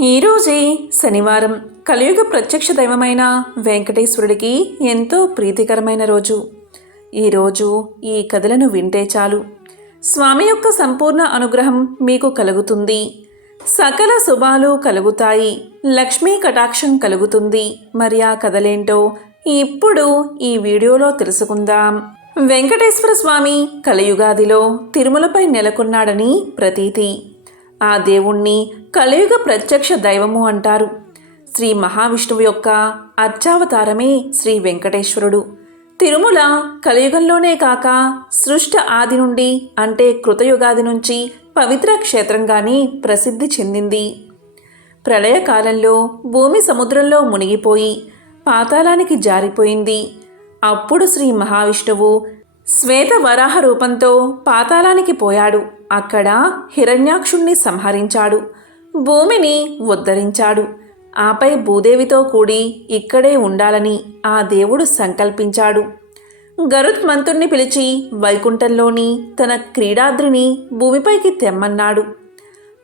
ఈరోజే శనివారం. కలియుగ ప్రత్యక్ష దైవమైన వెంకటేశ్వరుడికి ఎంతో ప్రీతికరమైన రోజు. ఈరోజు ఈ కథలను వింటే చాలు. స్వామి యొక్క సంపూర్ణ అనుగ్రహం మీకు కలుగుతుంది. సకల శుభాలు కలుగుతాయి. లక్ష్మీ కటాక్షం కలుగుతుంది. మరి ఆ కథలేంటో ఇప్పుడు ఈ వీడియోలో తెలుసుకుందాం. వెంకటేశ్వర స్వామి కలియుగాదిలో తిరుమలపై నెలకొన్నాడని ప్రతీతి. ఆ దేవుణ్ణి కలియుగ ప్రత్యక్ష దైవము అంటారు. శ్రీ మహావిష్ణువు యొక్క అర్చావతారమే శ్రీ వెంకటేశ్వరుడు. తిరుమల కలియుగంలోనే కాక సృష్ట ఆది నుండి అంటే కృతయుగాది నుంచి పవిత్ర క్షేత్రంగానే ప్రసిద్ధి చెందింది. ప్రళయకాలంలో భూమి సముద్రంలో మునిగిపోయి పాతాళానికి జారిపోయింది. అప్పుడు శ్రీ మహావిష్ణువు శ్వేత వరాహ రూపంతో పాతాళానికి పోయాడు. అక్కడ హిరణ్యాక్షుణ్ణి సంహరించాడు. భూమిని ఉద్ధరించాడు. ఆపై భూదేవితో కూడి ఇక్కడే ఉండాలని ఆ దేవుడు సంకల్పించాడు. గరుత్మంతుణ్ణి పిలిచి వైకుంఠంలోని తన క్రీడాద్రిని భూమిపైకి తెమ్మన్నాడు.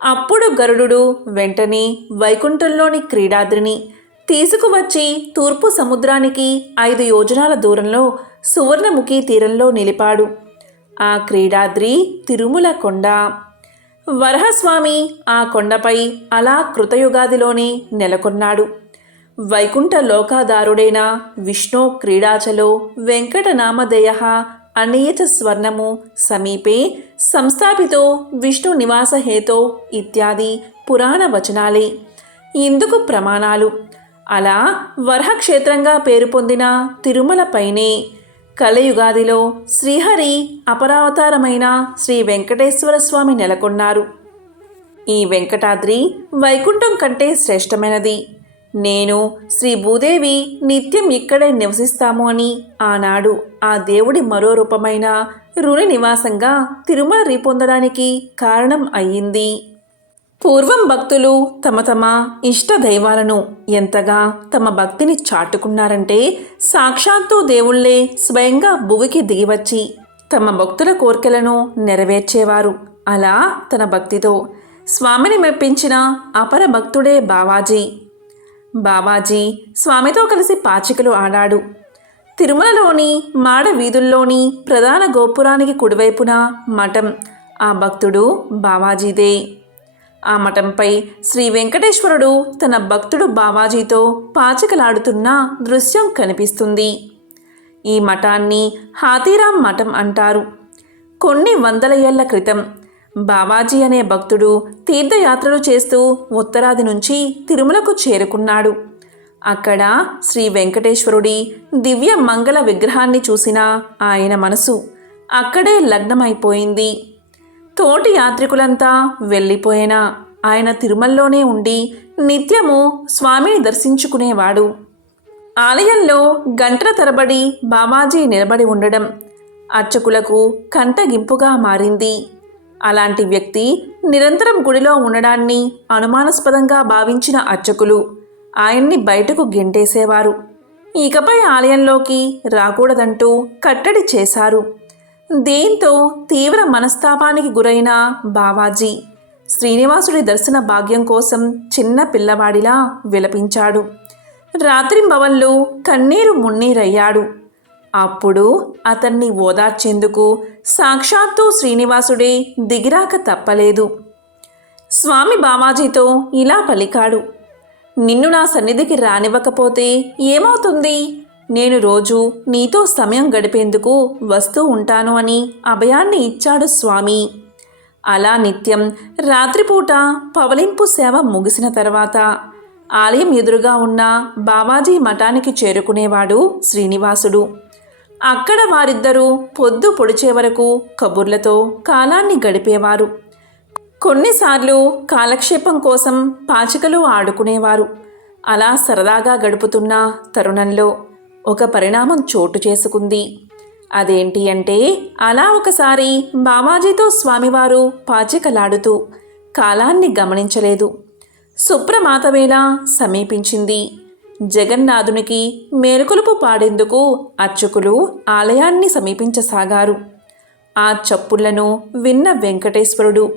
అప్పుడు గరుడు వెంటనే వైకుంఠంలోని క్రీడాద్రిని తీసుకువచ్చి తూర్పు సముద్రానికి ఐదు యోజనాల దూరంలో సువర్ణముఖి తీరంలో నిలిపాడు. ఆ క్రీడాద్రి తిరుమల కొండ. వరహస్వామి ఆ కొండపై అలా కృతయుగాదిలోనే నెలకొన్నాడు. వైకుంఠ లోకాదారుడైన విష్ణు క్రీడాచలో వెంకటనామధేయ అనేత స్వర్ణము సమీపే సంస్థాపితో విష్ణు నివాస హేతో ఇత్యాది పురాణ వచనాలే. ఇందుకు ప్రమాణాలు. అలా వరహక్షేత్రంగా పేరు పొందిన తిరుమలపైనే కలయుగాదిలో శ్రీహరి అపరావతారమైన శ్రీ వెంకటేశ్వర స్వామి నెలకొన్నారు. ఈ వెంకటాద్రి వైకుంఠం కంటే శ్రేష్టమైనది. నేను శ్రీ భూదేవి నిత్యం ఇక్కడే నివసిస్తాము అని ఆనాడు ఆ దేవుడి మరో రూపమైన రుణి నివాసంగా తిరుమల రీపొందడానికి కారణం అయ్యింది. పూర్వం భక్తులు తమ తమ ఇష్ట దైవాలను ఎంతగా తమ భక్తిని చాటుకున్నారంటే సాక్షాత్తు దేవుళ్ళే స్వయంగా భువికి దిగివచ్చి తమ భక్తుల కోరికలను నెరవేర్చేవారు. అలా తన భక్తితో స్వామిని మెప్పించిన అపర భక్తుడే బావాజీ. బావాజీ స్వామితో కలిసి పాచికలు ఆడాడు. తిరుమలలోని మాడ వీధుల్లోని ప్రధాన గోపురానికి కుడివైపున మఠం. ఆ భక్తుడు బావాజీదే. ఆ మఠంపై శ్రీ వెంకటేశ్వరుడు తన భక్తుడు బావాజీతో పాచికలాడుతున్న దృశ్యం కనిపిస్తుంది. ఈ మఠాన్ని హాతీరాం మఠం అంటారు. కొన్ని వందల ఏళ్ళ క్రితం బావాజీ అనే భక్తుడు తీర్థయాత్రలు చేస్తూ ఉత్తరాది నుంచి తిరుమలకు చేరుకున్నాడు. అక్కడ శ్రీ వెంకటేశ్వరుడి దివ్య మంగళ విగ్రహాన్ని చూసిన ఆయన మనసు అక్కడే లగ్నమైపోయింది. తోటి యాత్రికులంతా వెళ్ళిపోయినా? ఆయన తిరుమలలోనే ఉండి నిత్యము స్వామిని దర్శించుకునేవాడు. ఆలయంలో గంటల తరబడి బాబాజీ నిలబడి ఉండడం అర్చకులకు కంటగింపుగా మారింది. అలాంటి వ్యక్తి నిరంతరం గుడిలో ఉండడాన్ని అనుమానాస్పదంగా భావించిన అర్చకులు ఆయన్ని బయటకు గెంటేసేవారు. ఇకపై ఆలయంలోకి రాకూడదంటూ కట్టడి చేశారు. దీంతో తీవ్ర మనస్తాపానికి గురైన బావాజీ. శ్రీనివాసుడి దర్శన భాగ్యం కోసం చిన్న పిల్లవాడిలా విలపించాడు. రాత్రింబవళ్ళు కన్నీరు మున్నీరయ్యాడు. అప్పుడు అతన్ని ఓదార్చేందుకు సాక్షాత్తు శ్రీనివాసుడే దిగిరాక తప్పలేదు. స్వామి బావాజీతో ఇలా పలికాడు. నిన్ను నా సన్నిధికి రానివ్వకపోతే ఏమవుతుంది? నేను రోజు నీతో సమయం గడిపేందుకు వస్తూ ఉంటాను అని అభయాన్ని ఇచ్చాడు స్వామి. అలా నిత్యం రాత్రిపూట పవలింపు సేవ ముగిసిన తర్వాత ఆలయం ఎదురుగా ఉన్న బావాజీ మఠానికి చేరుకునేవాడు శ్రీనివాసుడు. అక్కడ వారిద్దరూ పొద్దు పొడిచే వరకు కబుర్లతో కాలాన్ని గడిపేవారు. కొన్నిసార్లు కాలక్షేపం కోసం పాచికలు ఆడుకునేవారు. అలా సరదాగా గడుపుతున్న తరుణంలో ఒక పరిణామం చోటు చేసుకుంది. అదేంటి అంటే అలా ఒకసారి బావాజీతో స్వామివారు పాచికలాడుతూ కాలాన్ని గమనించలేదు. సుప్రమాతవేళ సమీపించింది. జగన్నాథునికి మేలుకొలుపు పాడేందుకు అర్చకులు ఆలయాన్ని సమీపించసాగారు. ఆ చప్పుళ్ళను విన్న వెంకటేశ్వరుడు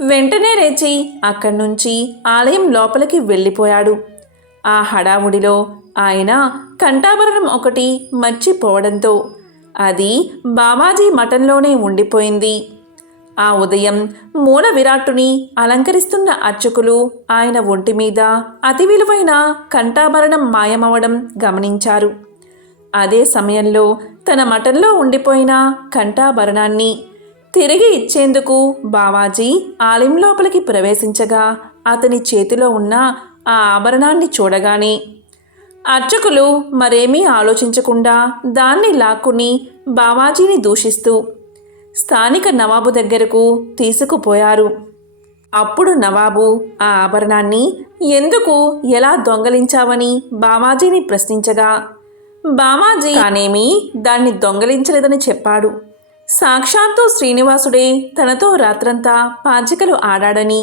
వెంటనే లేచి అక్కడి నుంచి ఆలయం లోపలికి వెళ్ళిపోయాడు. ఆ హడావుడిలో ఆయన కంఠాభరణం ఒకటి మర్చిపోవడంతో అది బావాజీ మఠంలోనే ఉండిపోయింది. ఆ ఉదయం మూల విరాట్టుని అలంకరిస్తున్న అర్చకులు ఆయన ఒంటి మీద అతి విలువైన కంఠాభరణం మాయమవడం గమనించారు. అదే సమయంలో తన మఠంలో ఉండిపోయిన కంఠాభరణాన్ని తిరిగి ఇచ్చేందుకు బావాజీ ఆలయం లోపలికి ప్రవేశించగా అతని చేతిలో ఉన్న ఆ ఆభరణాన్ని చూడగానే అర్చకులు మరేమీ ఆలోచించకుండా దాన్ని లాక్కుని బావాజీని దూషిస్తూ స్థానిక నవాబు దగ్గరకు తీసుకుపోయారు. అప్పుడు నవాబు ఆ ఆభరణాన్ని ఎందుకు ఎలా దొంగలించావని బామాజీని ప్రశ్నించగా బామాజీ అనేమి దాన్ని దొంగలించలేదని చెప్పాడు. సాక్షాత్తు శ్రీనివాసుడే తనతో రాత్రంతా పాచికలు ఆడాడని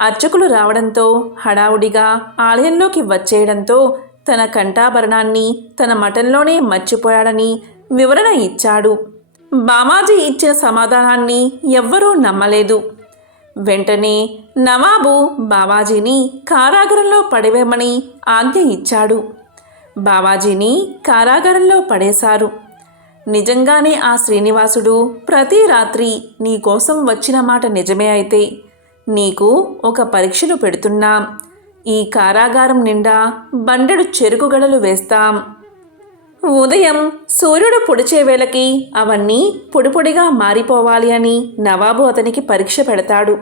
అర్చకులు రావడంతో హడావుడిగా ఆలయంలోకి వచ్చేయడంతో తన కంఠాభరణాన్ని తన మఠంలోనే మర్చిపోయాడని వివరణ ఇచ్చాడు. బామాజీ ఇచ్చిన సమాధానాన్ని ఎవ్వరూ నమ్మలేదు. వెంటనే నవాబు బావాజీని కారాగారంలో పడివేమని ఆజ్ఞ ఇచ్చాడు. బావాజీని కారాగారంలో పడేశారు. నిజంగానే ఆ శ్రీనివాసుడు ప్రతి రాత్రి నీ కోసం వచ్చిన మాట నిజమే అయితే నీకు ఒక పరీక్షలు పెడుతున్నాం. ఈ కారాగారం నిండా బండెడు చెరుకు గడలు వేస్తాం. ఉదయం సూర్యుడు పొడిచే వేళకి అవన్నీ పొడిపొడిగా మారిపోవాలి అని నవాబు అతనికి పరీక్ష పెడతాడు.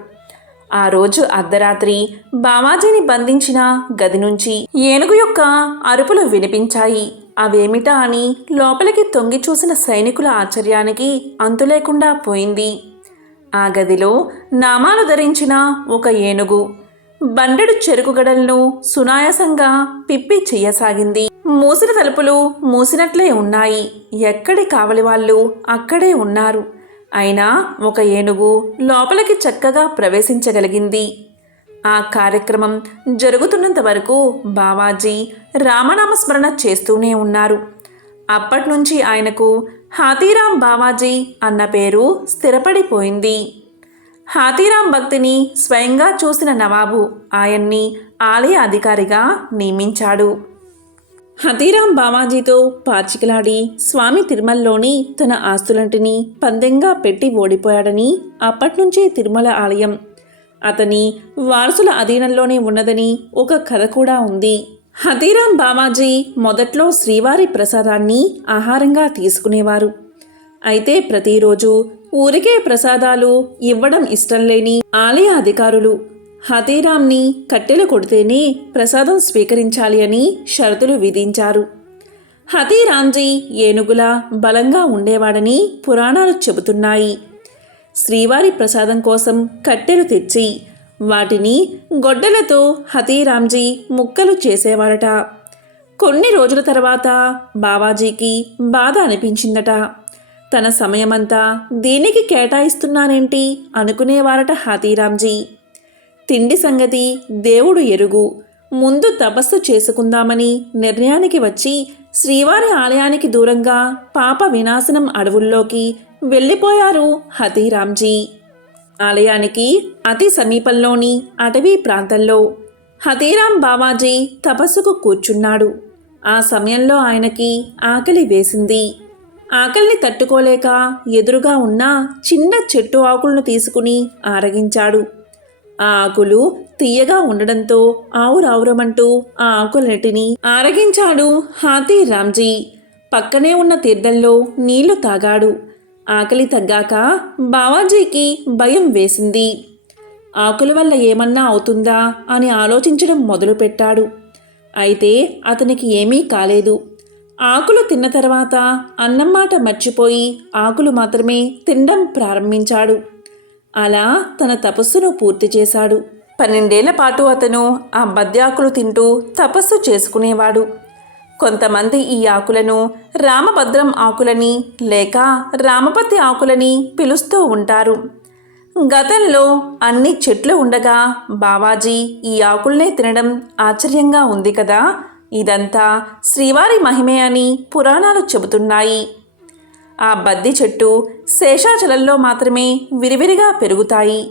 ఆ రోజు అర్ధరాత్రి బావాజీని బంధించిన గది నుంచి ఏనుగు యొక్క అరుపులు వినిపించాయి. అవేమిటా అని లోపలికి తొంగి చూసిన సైనికుల ఆశ్చర్యానికి అంతులేకుండా పోయింది. ఆ గదిలో నామాలు ధరించిన ఒక ఏనుగు. బండెడు చెరుకుగడలను సునాయాసంగా పిప్పి చెయ్యసాగింది. మూసిన తలుపులు మూసినట్లే ఉన్నాయి. ఎక్కడి కావలి వాళ్ళు అక్కడే ఉన్నారు. అయినా ఒక ఏనుగు లోపలికి చక్కగా ప్రవేశించగలిగింది. ఆ కార్యక్రమం జరుగుతున్నంత వరకు బావాజీ రామనామస్మరణ చేస్తూనే ఉన్నారు. అప్పటి నుంచి ఆయనకు హాతీరాం బావాజీ అన్న పేరు స్థిరపడిపోయింది. హాతీరాం భక్తిని స్వయంగా చూసిన నవాబు ఆయన్ని ఆలయ అధికారిగా నియమించాడు. హతీరాం బావాజీతో పాచికలాడి స్వామి తిరుమలలోని తన ఆస్తులంటిని పందెంగా పెట్టి ఓడిపోయాడని అప్పట్నుంచే తిరుమల ఆలయం. అతని వారసుల అధీనంలోనే ఉన్నదని ఒక కథ కూడా ఉంది. హతీరాం బామాజీ మొదట్లో శ్రీవారి ప్రసాదాన్ని ఆహారంగా తీసుకునేవారు. అయితే ప్రతిరోజు ఊరికే ప్రసాదాలు ఇవ్వడం ఇష్టం లేని ఆలయ అధికారులు హతీరాంని కట్టెలు కొడితేనే ప్రసాదం స్వీకరించాలి అని షరతులు విధించారు. హతీరాంజీ ఏనుగులా బలంగా ఉండేవాడని పురాణాలు చెబుతున్నాయి. శ్రీవారి ప్రసాదం కోసం కట్టెలు తెచ్చి వాటిని గొడ్డలతో హతీరాంజీ ముక్కలు చేసేవాడట. కొన్ని రోజుల తర్వాత బావాజీకి బాధ అనిపించిందట. తన సమయమంతా దీనికి కేటాయిస్తున్నానేంటి అనుకునేవారట హాతీరామ్జీ. తిండి సంగతి దేవుడు ఎరుగు ముందు తపస్సు చేసుకుందామని నిర్ణయానికి వచ్చి శ్రీవారి ఆలయానికి దూరంగా పాప వినాశనం అడవుల్లోకి వెళ్ళిపోయారు హతీరాంజీ ఆలయానికి అతి సమీపంలోని అటవీ ప్రాంతంలో హతీరాం బావాజీ తపస్సుకు కూర్చున్నాడు. ఆ సమయంలో ఆయనకి ఆకలి వేసింది. ఆకలిని తట్టుకోలేక ఎదురుగా ఉన్న చిన్న చెట్టు ఆకులను తీసుకుని ఆరగించాడు. ఆ ఆకులు తీయగా ఉండడంతో ఆవురావురమంటూ ఆ ఆకులన్నిటినీ ఆరగించాడు హాతీ రామ్జీ పక్కనే ఉన్న తీర్థంలో నీళ్ళు తాగాడు. ఆకలి తగ్గాక బావాజీకి భయం వేసింది. ఆకుల వల్ల ఏమన్నా అవుతుందా అని ఆలోచించడం మొదలుపెట్టాడు. అయితే అతనికి ఏమీ కాలేదు. ఆకులు తిన్న తర్వాత అన్నం మాట మర్చిపోయి ఆకులు మాత్రమే తినడం ప్రారంభించాడు. అలా తన తపస్సును పూర్తి చేశాడు. పన్నెండేళ్ళ పాటు అతను ఆ బద్యాకులు తింటూ తపస్సు చేసుకునేవాడు. కొంతమంది ఈ ఆకులను రామభద్రం ఆకులని లేక రామపతి ఆకులని పిలుస్తూ ఉంటారు. గతంలో అన్ని చెట్లు ఉండగా బావాజీ ఈ ఆకుల్నే తినడం ఆశ్చర్యంగా ఉంది కదా. ఇదంతా శ్రీవారి మహిమే అని పురాణాలు చెబుతున్నాయి. ఆ బద్ది చెట్టు శేషాచలంలో మాత్రమే విరివిరిగా పెరుగుతాయి.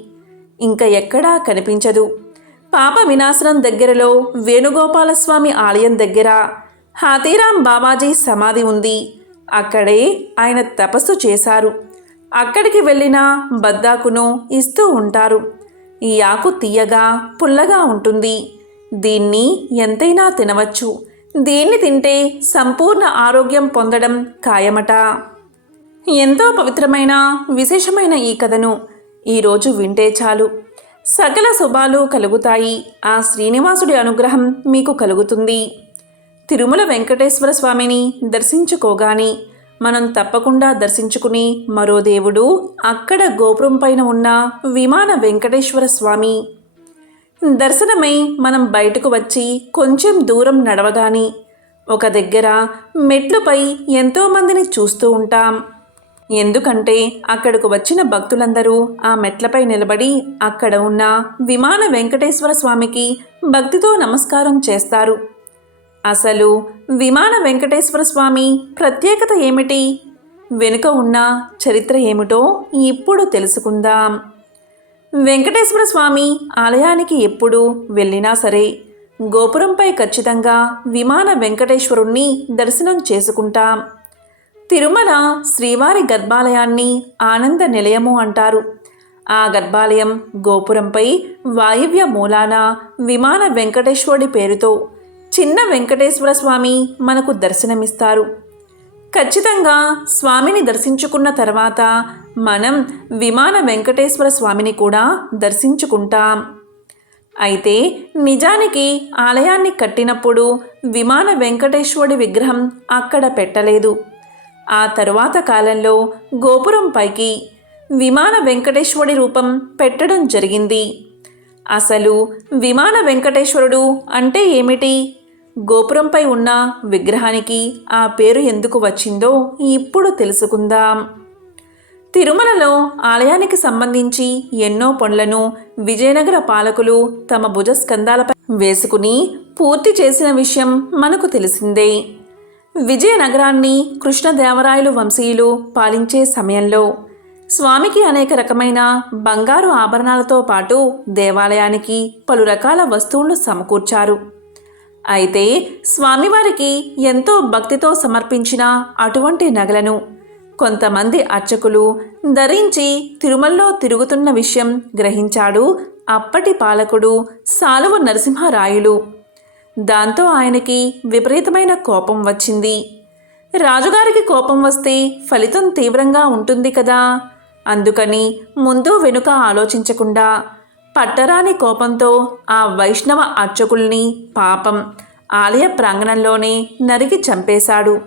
ఇంకా ఎక్కడా కనిపించదు. పాప వినాశనం దగ్గరలో వేణుగోపాలస్వామి ఆలయం దగ్గర హాతీరాం బాబాజీ సమాధి ఉంది. అక్కడే ఆయన తపస్సు చేశారు. అక్కడికి వెళ్ళిన బద్దాకును ఇస్తూ ఉంటారు. ఈ ఆకు తీయగా పుల్లగా ఉంటుంది. దీన్ని ఎంతైనా తినవచ్చు. దీన్ని తింటే సంపూర్ణ ఆరోగ్యం పొందడం ఖాయమట. ఎంతో పవిత్రమైన విశేషమైన ఈ కథను ఈరోజు వింటే చాలు. సకల శుభాలు కలుగుతాయి. ఆ శ్రీనివాసుడి అనుగ్రహం మీకు కలుగుతుంది. తిరుమల వెంకటేశ్వర స్వామిని దర్శించుకోగాని మనం తప్పకుండా దర్శించుకుని మరో దేవుడు అక్కడ గోపురం పైన ఉన్న విమాన వెంకటేశ్వర స్వామి. దర్శనమై మనం బయటకు వచ్చి కొంచెం దూరం నడవగాని ఒక దగ్గర మెట్లుపై ఎంతోమందిని చూస్తూ ఉంటాం. ఎందుకంటే అక్కడకు వచ్చిన భక్తులందరూ ఆ మెట్లపై నిలబడి అక్కడ ఉన్న విమాన వెంకటేశ్వర స్వామికి భక్తితో నమస్కారం చేస్తారు. అసలు విమాన వెంకటేశ్వర స్వామి ప్రత్యేకత ఏమిటి? వెనుక ఉన్న చరిత్ర ఏమిటో ఇప్పుడు తెలుసుకుందాం. వెంకటేశ్వర స్వామి ఆలయానికి ఎప్పుడు వెళ్ళినా సరే గోపురంపై ఖచ్చితంగా విమాన వెంకటేశ్వరుణ్ణి దర్శనం చేసుకుంటాం. తిరుమల శ్రీవారి గర్భాలయాన్ని ఆనంద నిలయము అంటారు. ఆ గర్భాలయం గోపురంపై వాయువ్య మూలాన విమాన వెంకటేశ్వరుడి పేరుతో చిన్న వెంకటేశ్వర స్వామి మనకు దర్శనమిస్తారు. ఖచ్చితంగా స్వామిని దర్శించుకున్న తర్వాత మనం విమాన వెంకటేశ్వర స్వామిని కూడా దర్శించుకుంటాం. అయితే నిజానికి ఆలయాన్ని కట్టినప్పుడు విమాన వెంకటేశ్వరుడి విగ్రహం అక్కడ పెట్టలేదు. ఆ తరువాత కాలంలో గోపురం పైకి విమాన వెంకటేశ్వరుడి రూపం పెట్టడం జరిగింది. అసలు విమాన వెంకటేశ్వరుడు అంటే ఏమిటి? గోపురంపై ఉన్న విగ్రహానికి ఆ పేరు ఎందుకు వచ్చిందో ఇప్పుడు తెలుసుకుందాం. తిరుమలలో ఆలయానికి సంబంధించి ఎన్నో పనులను విజయనగర పాలకులు తమ భుజస్కంధాలపై వేసుకుని పూర్తి చేసిన విషయం మనకు తెలిసిందే. విజయనగరాన్ని కృష్ణదేవరాయలు వంశీయులు పాలించే సమయంలో స్వామికి అనేక రకమైన బంగారు ఆభరణాలతో పాటు దేవాలయానికి పలు రకాల వస్తువులను సమకూర్చారు. అయితే స్వామివారికి ఎంతో భక్తితో సమర్పించిన అటువంటి నగలను కొంతమంది అర్చకులు ధరించి తిరుమలలో తిరుగుతున్న విషయం గ్రహించాడు అప్పటి పాలకుడు సాలువ నరసింహరాయులు. దాంతో ఆయనకి విపరీతమైన కోపం వచ్చింది. రాజుగారికి కోపం వస్తే ఫలితం తీవ్రంగా ఉంటుంది కదా? అందుకని ముందు వెనుక ఆలోచించకుండా పట్టరాని కోపంతో ఆ వైష్ణవ అర్చకుల్ని పాపం ఆలయ ప్రాంగణంలోనే నరికి చంపేశాడు.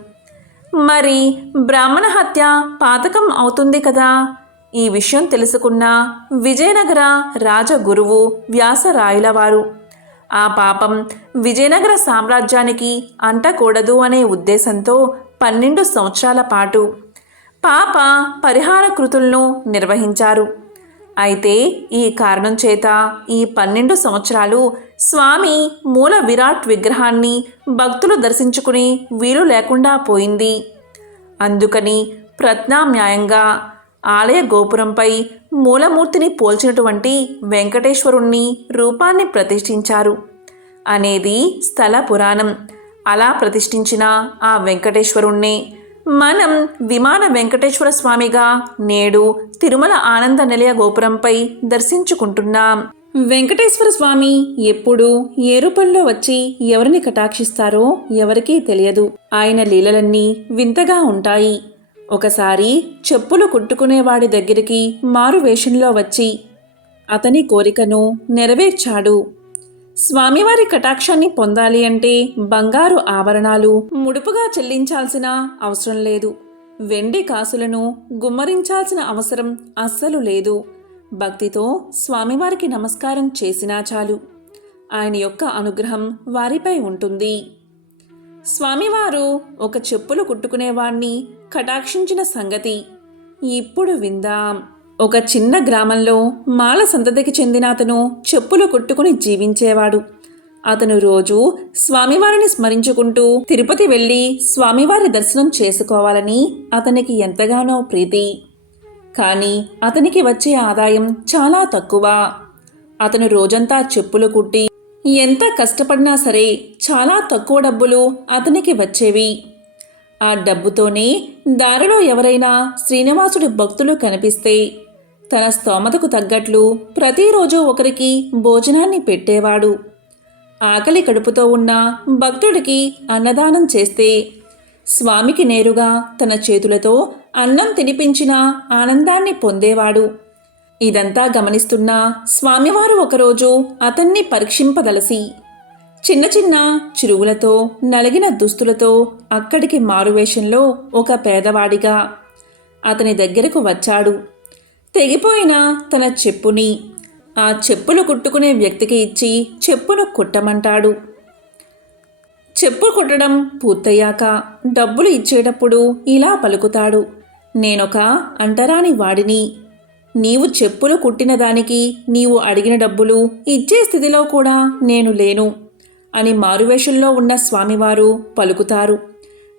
మరి బ్రాహ్మణ హత్య పాతకం అవుతుంది కదా? ఈ విషయం తెలుసుకున్న విజయనగర రాజగురువు వ్యాసరాయులవారు. ఆ పాపం విజయనగర సామ్రాజ్యానికి అంటకూడదు అనే ఉద్దేశంతో పన్నెండు సంవత్సరాల పాటు పాప పరిహార కృతులను నిర్వహించారు. అయితే ఈ కారణం చేత ఈ పన్నెండు సంవత్సరాలు స్వామి మూల విరాట్ విగ్రహాన్ని భక్తులు దర్శించుకుని వీలు లేకుండా పోయింది. అందుకని ప్రత్యామ్నాయంగా ఆలయ గోపురంపై మూలమూర్తిని పోల్చినటువంటి వెంకటేశ్వరుణ్ణి రూపాన్ని ప్రతిష్ఠించారు. అనేది స్థల పురాణం. అలా ప్రతిష్ఠించిన ఆ వెంకటేశ్వరుణ్ణే మనం విమాన వెంకటేశ్వర స్వామిగా నేడు తిరుమల ఆనంద నిలయ గోపురంపై దర్శించుకుంటున్నాం. వెంకటేశ్వర స్వామి ఎప్పుడు ఏ రూపంలో వచ్చి ఎవరిని కటాక్షిస్తారో ఎవరికీ తెలియదు. ఆయన లీలలన్నీ వింతగా ఉంటాయి. ఒకసారి చెప్పులు కుట్టుకునేవాడి దగ్గరికి మారువేషంలో వచ్చి అతని కోరికను నెరవేర్చాడు. స్వామివారి కటాక్షాన్ని పొందాలి అంటే బంగారు ఆభరణాలు ముడుపుగా చెల్లించాల్సిన అవసరం లేదు. వెండి కాసులను గుమ్మరించాల్సిన అవసరం అస్సలు లేదు. భక్తితో స్వామివారికి నమస్కారం చేసినా చాలు. ఆయన యొక్క అనుగ్రహం వారిపై ఉంటుంది. స్వామివారు ఒక చెప్పులు కుట్టుకునేవాణ్ణి కటాక్షించిన సంగతి ఇప్పుడు విందాం. ఒక చిన్న గ్రామంలో మాల సంతతికి చెందిన అతను చెప్పులు కుట్టుకుని జీవించేవాడు. అతను రోజు స్వామివారిని స్మరించుకుంటూ తిరుపతి వెళ్ళి స్వామివారి దర్శనం చేసుకోవాలని అతనికి ఎంతగానో ప్రీతి. కానీ అతనికి వచ్చే ఆదాయం చాలా తక్కువ. అతను రోజంతా చెప్పులు కుట్టి ఎంత కష్టపడినా సరే చాలా తక్కువ డబ్బులు అతనికి వచ్చేవి. ఆ డబ్బుతోనే దారిలో ఎవరైనా శ్రీనివాసుడి భక్తులు కనిపిస్తే తన స్తోమతకు తగ్గట్లు ప్రతిరోజు ఒకరికి భోజనాన్ని పెట్టేవాడు. ఆకలి కడుపుతో ఉన్న భక్తుడికి అన్నదానం చేస్తే స్వామికి నేరుగా తన చేతులతో అన్నం తినిపించిన ఆనందాన్ని పొందేవాడు. ఇదంతా గమనిస్తున్న స్వామివారు ఒకరోజు అతన్ని పరీక్షింపదలసి చిన్న చిన్న చిరుగులతో నలిగిన దుస్తులతో అక్కడికి మారువేషంలో ఒక పేదవాడిగా అతని దగ్గరకు వచ్చాడు. తెగిపోయిన తన చెప్పుని. ఆ చెప్పులు కుట్టుకునే వ్యక్తికి ఇచ్చి చెప్పును కుట్టమంటాడు. చెప్పు కుట్టడం పూర్తయ్యాక డబ్బులు ఇచ్చేటప్పుడు ఇలా పలుకుతాడు. నేనొక అంటరాని వాడిని. నీవు చెప్పులు కుట్టిన దానికి నీవు అడిగిన డబ్బులు ఇచ్చే స్థితిలో కూడా నేను లేను అని మారువేషంలో ఉన్న స్వామివారు పలుకుతారు.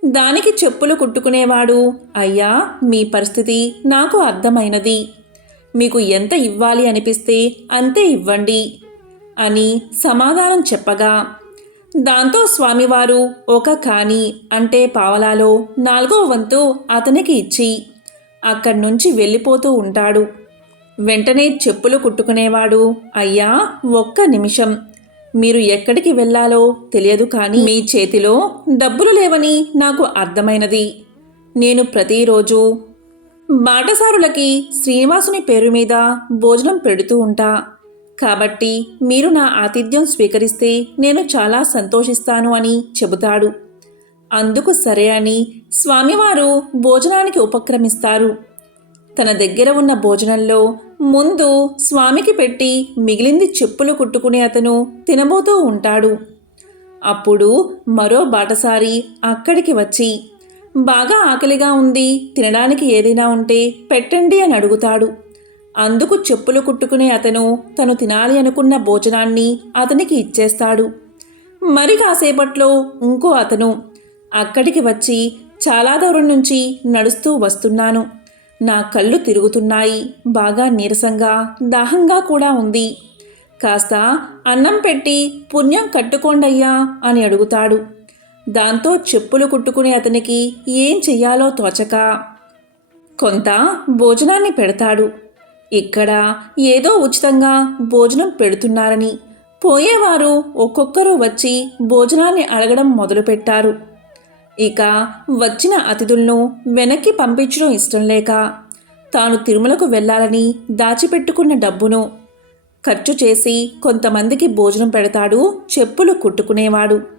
దానికి చెప్పులు కుట్టుకునేవాడు అయ్యా మీ పరిస్థితి నాకు అర్థమైనది. మీకు ఎంత ఇవ్వాలి అనిపిస్తే అంతే ఇవ్వండి అని సమాధానం చెప్పగా దాంతో స్వామివారు ఒక కాని అంటే పావలాలో నాలుగో వంతు అతనికి ఇచ్చి అక్కడి నుంచి వెళ్ళిపోతూ ఉంటాడు. వెంటనే చెప్పులు కుట్టుకునేవాడు అయ్యా ఒక్క నిమిషం. మీరు ఎక్కడికి వెళ్ళాలో తెలియదు కానీ మీ చేతిలో డబ్బులు లేవని నాకు అర్థమైనది. నేను ప్రతిరోజు బాటసారులకి శ్రీనివాసుని పేరు మీద భోజనం పెడుతూ ఉంటా. కాబట్టి మీరు నా ఆతిథ్యం స్వీకరిస్తే నేను చాలా సంతోషిస్తాను అని చెబుతాడు. అందుకు సరే అని స్వామివారు భోజనానికి ఉపక్రమిస్తారు. తన దగ్గర ఉన్న భోజనంలో ముందు స్వామికి పెట్టి మిగిలింది చెప్పులు కుట్టుకునే అతను తినబోతూ ఉంటాడు. అప్పుడు మరో బాటసారి అక్కడికి వచ్చి బాగా ఆకలిగా ఉంది తినడానికి ఏదైనా ఉంటే పెట్టండి అని అడుగుతాడు. అందుకు చెప్పులు కుట్టుకునే అతను తను తినాలి అనుకున్న భోజనాన్ని అతనికి ఇచ్చేస్తాడు. మరి కాసేపట్లో ఇంకో అతను అక్కడికి వచ్చి చాలా దూరం నుంచి నడుస్తూ వస్తున్నాను. నా కళ్ళు తిరుగుతున్నాయి బాగా నీరసంగా దాహంగా కూడా ఉంది. కాస్త అన్నం పెట్టి పుణ్యం కట్టుకోండయ్యా అని అడుగుతాడు. దాంతో చెప్పులు కుట్టుకునే అతనికి ఏం చెయ్యాలో తోచక కొంత భోజనాన్ని పెడతాడు. ఇక్కడ ఏదో ఉచితంగా భోజనం పెడుతున్నారని. పోయేవారు ఒక్కొక్కరు వచ్చి భోజనాన్ని అడగడం మొదలుపెట్టారు. ఇక వచ్చిన అతిథులను వెనక్కి పంపించడం ఇష్టం లేక తాను తిరుమలకు వెళ్ళాలని దాచిపెట్టుకున్న డబ్బును ఖర్చు చేసి కొంతమందికి భోజనం పెడతాడు చెప్పులు కుట్టుకునేవాడు.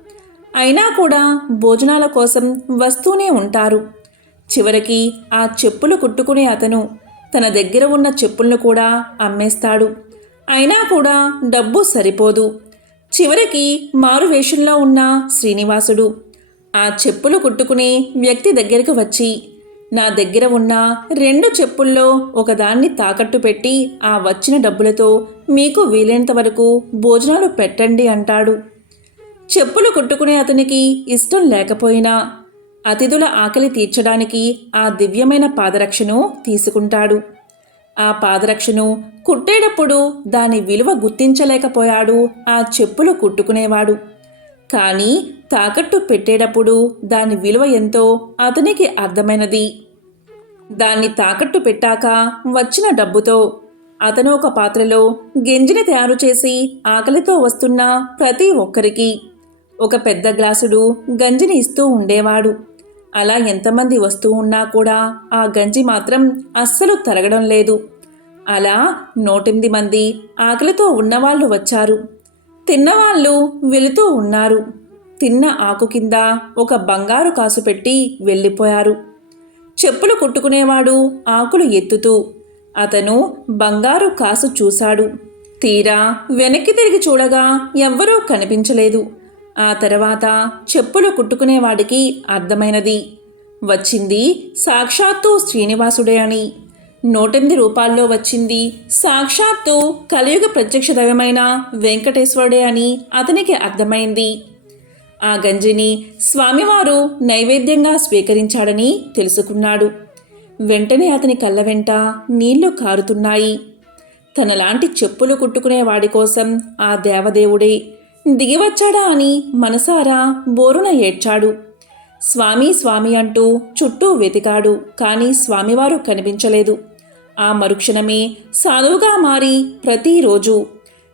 అయినా కూడా భోజనాల కోసం వస్తూనే ఉంటారు. చివరికి ఆ చెప్పులు కుట్టుకునే అతను తన దగ్గర ఉన్న చెప్పులను కూడా అమ్మేస్తాడు. అయినా కూడా డబ్బు సరిపోదు. చివరికి మారువేషంలో ఉన్న శ్రీనివాసుడు ఆ చెప్పులు కుట్టుకునే వ్యక్తి దగ్గరకు వచ్చి నా దగ్గర ఉన్న రెండు చెప్పుల్లో ఒకదాన్ని తాకట్టు పెట్టి ఆ వచ్చిన డబ్బులతో మీకు వీలైనంత వరకు భోజనాలు పెట్టండి అంటాడు. చెప్పులు కుట్టుకునే అతనికి ఇష్టం లేకపోయినా అతిథుల ఆకలి తీర్చడానికి ఆ దివ్యమైన పాదరక్షను తీసుకుంటాడు. ఆ పాదరక్షను కుట్టేటప్పుడు దాని విలువ గుర్తించలేకపోయాడు ఆ చెప్పులు కుట్టుకునేవాడు. కానీ తాకట్టు పెట్టేటప్పుడు దాని విలువ ఎంతో అతనికి అర్థమైనది. దాన్ని తాకట్టు పెట్టాక వచ్చిన డబ్బుతో అతను ఒక పాత్రలో గెంజిని తయారు చేసి ఆకలితో వస్తున్న ప్రతి ఒక్కరికి ఒక పెద్ద గ్లాసుడు గంజిని ఇస్తూ ఉండేవాడు. అలా ఎంతమంది వస్తూ ఉన్నా కూడా ఆ గంజి మాత్రం అస్సలు తరగడం లేదు. అలా నూటెనిమిది మంది ఆకలితో ఉన్నవాళ్ళు వచ్చారు. తిన్నవాళ్ళు వెళుతూ ఉన్నారు. తిన్న ఆకు కింద ఒక బంగారు కాసు పెట్టి వెళ్ళిపోయారు. చెప్పులు కుట్టుకునేవాడు ఆకులు ఎత్తుతూ అతను బంగారు కాసు చూశాడు. తీరా వెనక్కి తిరిగి చూడగా ఎవ్వరూ కనిపించలేదు. ఆ తర్వాత చెప్పులు కుట్టుకునేవాడికి అర్థమైనది. వచ్చింది సాక్షాత్తు శ్రీనివాసుడే అని. నూటెనిమిది రూపాల్లో వచ్చింది సాక్షాత్తు కలియుగ ప్రత్యక్ష దైవమైన వెంకటేశ్వరుడే అని అతనికి అర్థమైంది. ఆ గంజిని స్వామివారు నైవేద్యంగా స్వీకరించాడని తెలుసుకున్నాడు. వెంటనే అతని కళ్ళ వెంట నీళ్ళు కారుతున్నాయి. తనలాంటి చెప్పులు కుట్టుకునే వాడి కోసం ఆ దేవదేవుడే దిగివచ్చాడా అని మనసారా బోరున ఏడ్చాడు. స్వామి స్వామి అంటూ చుట్టూ వెతికాడు కానీ స్వామివారు కనిపించలేదు. ఆ మరుక్షణమే సాధువుగా మారి ప్రతిరోజు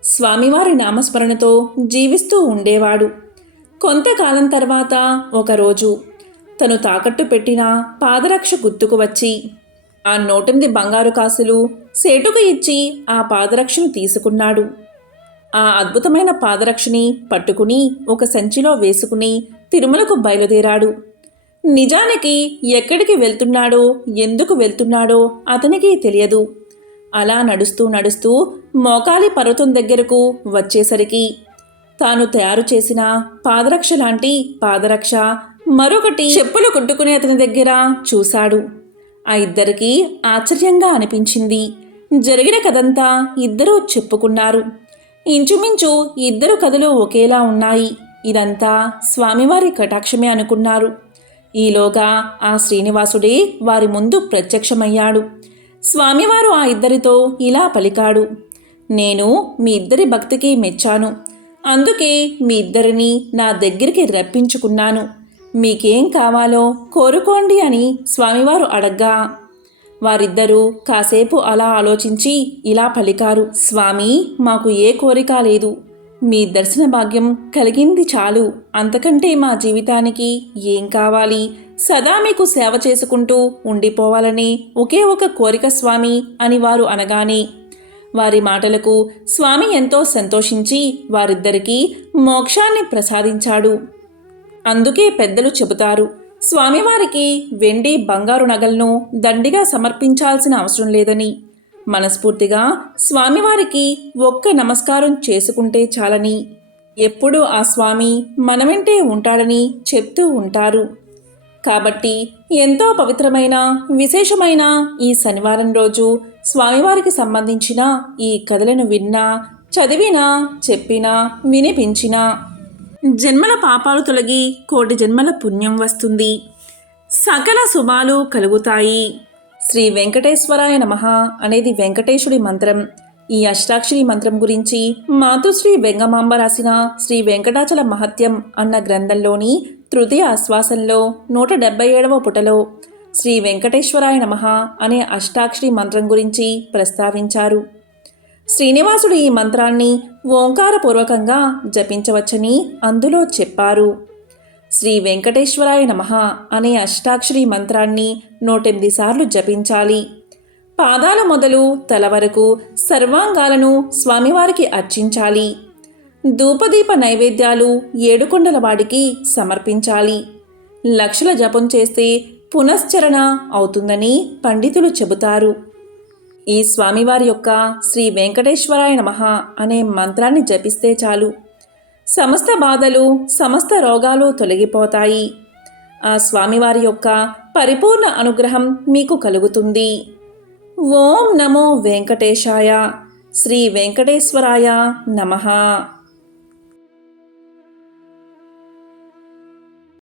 స్వామివారి నామస్మరణతో జీవిస్తూ ఉండేవాడు. కొంతకాలం తర్వాత ఒకరోజు తను తాకట్టు పెట్టిన పాదరక్ష గుర్తుకు వచ్చి ఆ నూటెనిమిది బంగారు కాసులు సేటుకు ఇచ్చి ఆ పాదరక్షను తీసుకున్నాడు. ఆ అద్భుతమైన పాదరక్షని పట్టుకుని ఒక సంచిలో వేసుకుని తిరుమలకు బయలుదేరాడు. నిజానికి ఎక్కడికి వెళ్తున్నాడో ఎందుకు వెళ్తున్నాడో అతనికి తెలియదు. అలా నడుస్తూ నడుస్తూ మోకాలి పర్వతం దగ్గరకు వచ్చేసరికి తాను తయారు చేసిన పాదరక్ష లాంటి పాదరక్ష మరొకటి చెప్పులు కుట్టుకునే అతని దగ్గర చూశాడు. ఆ ఇద్దరికి ఆశ్చర్యంగా అనిపించింది. జరిగిన కథంతా ఇద్దరూ చెప్పుకున్నారు. ఇంచుమించు ఇద్దరు కథలు ఒకేలా ఉన్నాయి. ఇదంతా స్వామివారి కటాక్షమే అనుకున్నారు. ఈలోగా ఆ శ్రీనివాసుడే వారి ముందు ప్రత్యక్షమయ్యాడు. స్వామివారు ఆ ఇద్దరితో ఇలా పలికాడు. నేను మీ ఇద్దరి భక్తికి మెచ్చాను. అందుకే మీ ఇద్దరిని నా దగ్గరికి రప్పించుకున్నాను. మీకేం కావాలో కోరుకోండి అని స్వామివారు అడగ్గా వారిద్దరూ కాసేపు అలా ఆలోచించి ఇలా పలికారు స్వామి మాకు ఏ కోరిక లేదు. మీ దర్శన భాగ్యం కలిగింది చాలు. అంతకంటే మా జీవితానికి ఏం కావాలి? సదా మీకు సేవ చేసుకుంటూ ఉండిపోవాలని ఒకే ఒక కోరిక స్వామి అని వారు అనగానే వారి మాటలకు స్వామి ఎంతో సంతోషించి వారిద్దరికీ మోక్షాన్ని ప్రసాదించాడు. అందుకే పెద్దలు చెబుతారు స్వామివారికి వెండి బంగారు నగలను దండిగా సమర్పించాల్సిన అవసరం లేదని. మనస్ఫూర్తిగా స్వామివారికి ఒక్క నమస్కారం చేసుకుంటే చాలని. ఎప్పుడూ ఆ స్వామి మన వెంటే ఉంటాడని చెప్తూ ఉంటారు. కాబట్టి ఎంతో పవిత్రమైన విశేషమైన ఈ శనివారం రోజు స్వామివారికి సంబంధించిన ఈ కథలను విన్నా చదివినా చెప్పినా వినిపించినా జన్మల పాపాలు తొలగి కోటి జన్మల పుణ్యం వస్తుంది. సకల శుభాలు కలుగుతాయి. శ్రీ వెంకటేశ్వరాయ నమః అనేది వెంకటేశుడి మంత్రం. ఈ అష్టాక్షరి మంత్రం గురించి మాతృశ్రీ వెంగమాంబ రాసిన శ్రీ వెంకటాచల మహత్యం అన్న గ్రంథంలోని తృతీయ ఆశ్వాసంలో నూట డెబ్బై ఏడవ పుటలో శ్రీ వెంకటేశ్వరాయ నమః అనే అష్టాక్షరి మంత్రం గురించి ప్రస్తావించారు. శ్రీనివాసుడు ఈ మంత్రాన్ని ఓంకారపూర్వకంగా జపించవచ్చని అందులో చెప్పారు. శ్రీ వెంకటేశ్వరాయ నమః అనే అష్టాక్షరి మంత్రాన్ని నూటెనిమిది సార్లు జపించాలి. పాదాల మొదలు తల వరకు సర్వాంగాలను స్వామివారికి అర్చించాలి. ధూపదీప నైవేద్యాలు ఏడుకొండల వాడికి సమర్పించాలి. లక్షల జపం చేస్తే పునశ్చరణ అవుతుందని పండితులు చెబుతారు. ఈ స్వామివారి యొక్క శ్రీ వెంకటేశ్వరాయ నమః అనే మంత్రాన్ని జపిస్తే చాలు. సమస్త బాధలు సమస్త రోగాలు తొలగిపోతాయి. ఆ స్వామివారి యొక్క పరిపూర్ణ అనుగ్రహం మీకు కలుగుతుంది. ఓం నమో వెంకటేశాయ శ్రీ వెంకటేశ్వరాయ నమః.